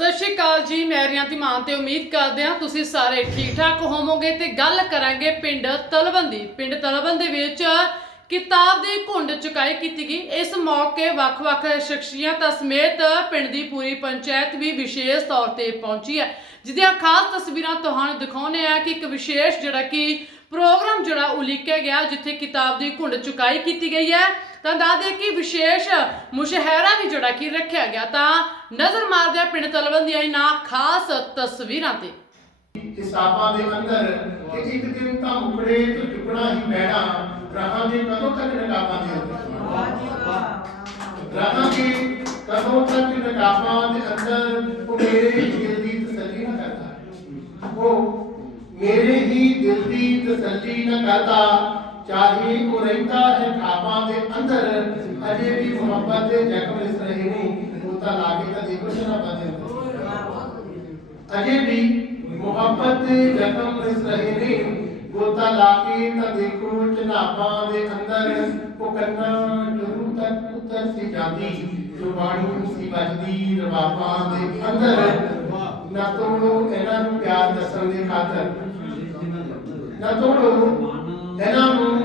ਸਤਿ ਸ਼੍ਰੀ ਅਕਾਲ ਜੀ, ਮੈਂ ਰਿਆਂਤੀ ਮਾਨ ਤੇ ਉਮੀਦ ਕਰਦੇ ਹਾਂ ਤੁਸੀਂ ਸਾਰੇ ਠੀਕ ਠਾਕ ਹੋਵੋਗੇ ਤੇ ਗੱਲ ਕਰਾਂਗੇ ਪਿੰਡ ਤਲਵੰਦੀ ਪਿੰਡ ਤਲਵੰਦ ਦੇ ਵਿੱਚ ਕਿਤਾਬ ਦੀ ਘੁੰਡ ਚੁਕਾਈ ਕੀਤੀ ਗਈ। ਇਸ ਮੌਕੇ ਵੱਖ-ਵੱਖ ਸ਼ਖਸੀਅਤਾਂ ਸਮੇਤ ਪਿੰਡ ਦੀ ਪੂਰੀ ਪੰਚਾਇਤ ਵੀ ਵਿਸ਼ੇਸ਼ ਤੌਰ ਤੇ ਪਹੁੰਚੀ ਹੈ। ਜਿਹਦੀਆਂ ਖਾਸ ਤਸਵੀਰਾਂ ਤੁਹਾਨੂੰ ਦਿਖਾਉਣੇ ਆ ਕਿ ਇੱਕ ਵਿਸ਼ੇਸ਼ ਜਿਹੜਾ ਕਿ ਪ੍ਰੋਗਰਾਮ ਜਿਹੜਾ ਉਲੀਕਿਆ ਗਿਆ, ਜਿੱਥੇ ਕਿਤਾਬ ਦੀ ਘੁੰਡ ਚੁਕਾਈ ਕੀਤੀ ਗਈ ਹੈ। ਤਾਂ ਦੱਸਦੇ ਕਿ ਵਿਸ਼ੇਸ਼ ਮੁਸ਼ਹਿਰਾ ਵੀ ਜਿਹੜਾ ਕਿ ਰੱਖਿਆ ਗਿਆ ਤਾਂ ਨਜ਼ਰ ਮਾਰਦੇ ਆ ਪਿੰਡ ਤਲਵੰਦ ਦੀਆਂ ਇਹਨਾਂ ਖਾਸ ਤਸਵੀਰਾਂ ਤੇ। ਹਿਸਾਬਾਂ ਦੇ ਅੰਦਰ ਕਿ ਇੱਕ ਦਿਨ ਤਾਂ ਮੁਕੜੇ ਤੇ ਚੁੱਕਣਾ ਹੀ ਪੈਣਾ ਰਾਹਾਂ ਦੇ ਕਦੋਂ ਤੱਕ ਨਕਾਬਾਂ ਦੇ ਅੰਦਰ? ਰਾਹਾਂ ਦੇ ਕਦੋਂ ਤੱਕ ਨਕਾਬਾਂ ਦੇ ਅੰਦਰ ਉਹ ਮੇਰੇ ਹੀ ਦਿਲ ਦੀ ਤਸੱਲੀ ਨਾ ਕਰਦਾ? ਉਹ ਮੇਰੇ ਹੀ ਦਿਲ ਦੀ ਤਸੱਲੀ ਨਾ ਕਰਦਾ ਚਾਹੇ ਉਹ ਰਹਿੰਦਾ ਹੈ ਖਾਬਾਂ ਦੇ ਅੰਦਰ, ਅਜੇ ਵੀ ਮੁਹੱਬਤ ਦੇ ਜ਼ਖਮ ਇਸ ਰਹੇ ਨੇ। ਉਹ ਤਾਂ ਲਾਗੇ ਤਾਂ ਦੇਖੋ ਸ਼ਰਾਬਾਂ ਦੇ ਅੰਦਰ। ਅਜੇ ਵੀ ਮੁਹੱਬਤ ਦੇ ਜ਼ਖਮ ਰਿਸ ਰਹੇ ਨੇ। ਗੋਤਾ ਲਾ ਕੇ ਤਾਂ ਦੇਖੋ ਜਨਾਬਾਂ ਦੇ ਅੰਦਰ ਉਹ ਕੰਨਾਂ ਜਰੂ ਤੱਕ ਉਤਰ ਸੀ ਜਾਂਦੀ। ਜੋ ਬਾਣੀ ਸੀ ਵੱਜਦੀ ਰਬਾਬਾਂ ਦੇ ਅੰਦਰ। ਨਾ ਤੋੜੋ ਇਹਨਾਂ ਨੂੰ ਪਿਆਰ ਦੱਸਣ ਦੇ ਖਾਤਰ, ਨਾ ਤੋੜੋ ਇਹਨਾਂ ਨੂੰ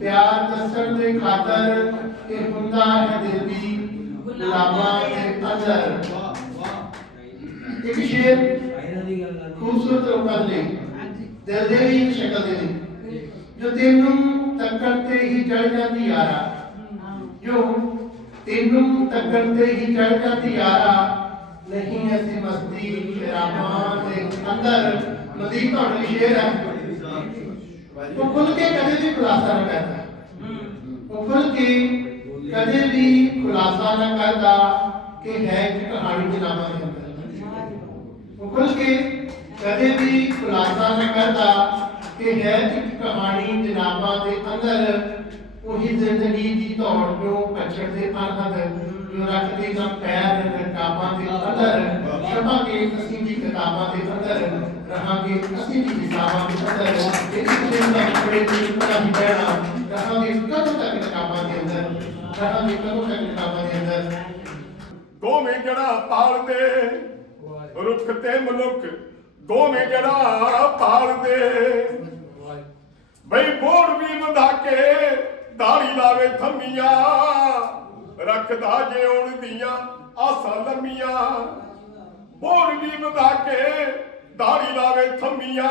ਪਿਆਰ ਦੱਸਣ ਦੇ ਖਾਤਰ ਇਹ ਹੁੰਦਾ ਹੈ ਦਿਲ ਦੀ ਗੁਲਾਬਾਂ ਦੇ ਅੰਦਰ ਇੱਕ ਸ਼ੇਰ ਖੂਬਸੂਰਤ ਲੋਕਾਂ ਲਈ, ਦਿਲ ਦੇ ਵੀ ਇੱਕ ਸ਼ਕਲ ਦੇ ਲਈ, ਜੋ ਤੈਨੂੰ ਤੱਕਣ ਤੇ ਹੀ ਚੜ ਜਾਂਦੀ ਯਾਰਾ। ਜੋ ਤੈਨੂੰ ਤੱਕਣ ਤੇ ਹੀ ਚੜ ਜਾਂਦੀ ਯਾਰਾ, ਨਹੀਂ ਐਸੀ ਮਸਤੀ, ਸ਼ਰਾਬਾਂ ਦੇ ਅੰਦਰ। ਮਦੀਨ ਤੁਹਾਡੇ ਲਈ ਸ਼ੇਰ ਹੈ। ਉਹ ਖੁੱਲ ਕੇ ਕਦੇ ਵੀ ਖੁਲਾਸਾ ਨਾ ਕਰਦਾ। ਉਹ ਖੁੱਲ ਕੇ ਕਦੇ ਵੀ ਖੁਲਾਸਾ ਨਾ ਕਰਦਾ ਕਿ ਹੈ ਇੱਕ ਕਹਾਣੀ ਦੇ ਅੰਦਰ ਉਹ ਖੁੱਲ ਕੇ ਕਦੇ ਵੀ ਖੁਲਾਸਾ ਨਾ ਕਰਦਾ ਕਿ ਹੈ ਇੱਕ ਕਹਾਣੀ ਜਨਾਬਾਂ ਦੇ ਅੰਦਰ ਉਹੀ ਜ਼ਿੰਦਗੀ ਦੀ ਦੌੜ ਜੋ ਪਛੜ ਦੇ ਅਨਹਦ ਜੋ ਰੱਖਦੇ ਨਾ ਪੈਰ ਰਕਾਬਾਂ ਦੇ ਅੰਦਰ ਸ਼ਬਾਂਗੇ ਅਸੀਂ ਵੀ ਕਿਤਾਬਾਂ ਦੇ ਅੰਦਰ। ਰਹਾਂਗੇ, ਅਸੀਂ ਵੀ ਕਿਤਾਬਾਂ ਦੇ ਅੰਦਰ ਇਸ ਦਿਨ ਦਾ ਬੜੇ ਦਿਨ ਦਾ ਹੀ ਪੈਣਾ ਰਹਾਂਗੇ ਕਦੋਂ ਤੱਕ ਕਿਤਾਬਾਂ ਦੇ ਅੰਦਰ? ਰਹਾਂਗੇ ਕਦੋਂ ਤੱਕ ਕਿਤਾਬਾਂ ਦੇ ਅੰਦਰ? ਦੋਵੇਂ ਜੜਾ ਪਾਲਦੇ, ਰੁੱਖ ਤੇ ਮਨੁੱਖ ਦੋਵੇਂ ਜੜਾ ਪਾਲਦੇ। ਬਈ ਬੋੜ ਵੀ ਵਧਾ ਕੇ ਦਾੜੀ ਲਾਵੇ ਥੰਮੀਆਂ, ਰੱਖਦਾ ਜੇ ਉਣ ਦੀਆਂ ਆਸਾਂ ਲੰਮੀਆਂ। ਬੋੜ ਵੀ ਵਧਾ ਕੇ ਦਾੜੀ ਲਾਵੇ ਥੰਮੀਆਂ,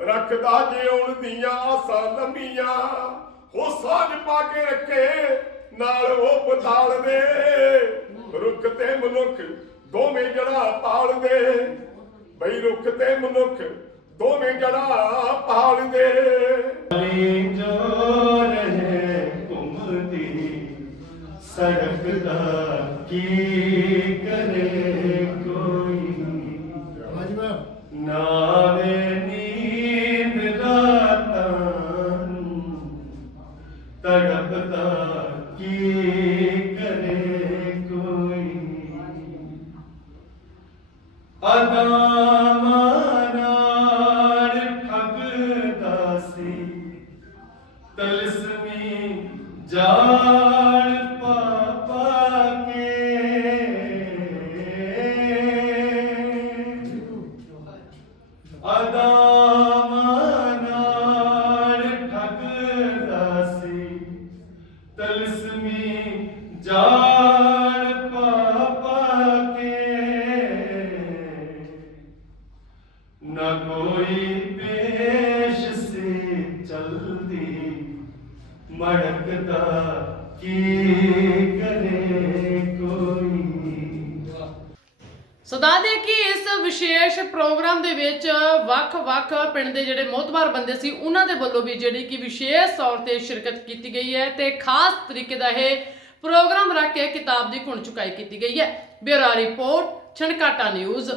ਰੱਖਦਾ ਜੇ ਦੀਆਂ ਆਸਾਂ ਲੰਮੀਆਂ। ਹੋ ਸਾਜ ਪਾ ਕੇ ਰੱਖੇ, ਨਾਲ ਉਹ ਪਤਾਲਦੇ ਰੁੱਖ ਤੇ ਮਨੁੱਖ ਦੋਵੇਂ ਜੜਾ ਪਾਲਦੇ ਬਈ ਰੁੱਖ ਤੇ ਮਨੁੱਖ ਦੋਵੇਂ ਜੜਾ ਪਾਲਦੇ ਤੜਪਦਾ ਕੀ ਕਰੇ ਕੋਈ? ਅਦਾਮਾਂ ਨਾਲ ਸੀ। ਤਲਸਮੀ ਜਾਲ ਪਾਪਾ ਕੇ। ਅਦਾਮਾਂ ਮੜਕਦਾ ਕੀ ਕਰੇ ਕੋਈ? ਸਦਾ ਦੇ ਕਿ ਇਸ ਵਿਸ਼ੇਸ਼ ਪ੍ਰੋਗਰਾਮ ਦੇ ਵਿੱਚ ਵੱਖ-ਵੱਖ ਪਿੰਡ ਦੇ ਜਿਹੜੇ ਮੋਤਬਾਰ ਬੰਦੇ ਸੀ, ਉਹਨਾਂ ਦੇ ਵੱਲੋਂ ਵੀ ਜਿਹੜੀ ਕਿ ਵਿਸ਼ੇਸ਼ ਤੌਰ ਤੇ ਸ਼ਿਰਕਤ ਕੀਤੀ ਗਈ ਹੈ ਤੇ ਖਾਸ ਤਰੀਕੇ ਦਾ ਇਹ ਪ੍ਰੋਗਰਾਮ ਰੱਖ ਕੇ ਕਿਤਾਬ ਦੀ ਘੁਣ ਚੁਕਾਈ ਕੀਤੀ ਗਈ ਹੈ। Bureau report, Chhankata news.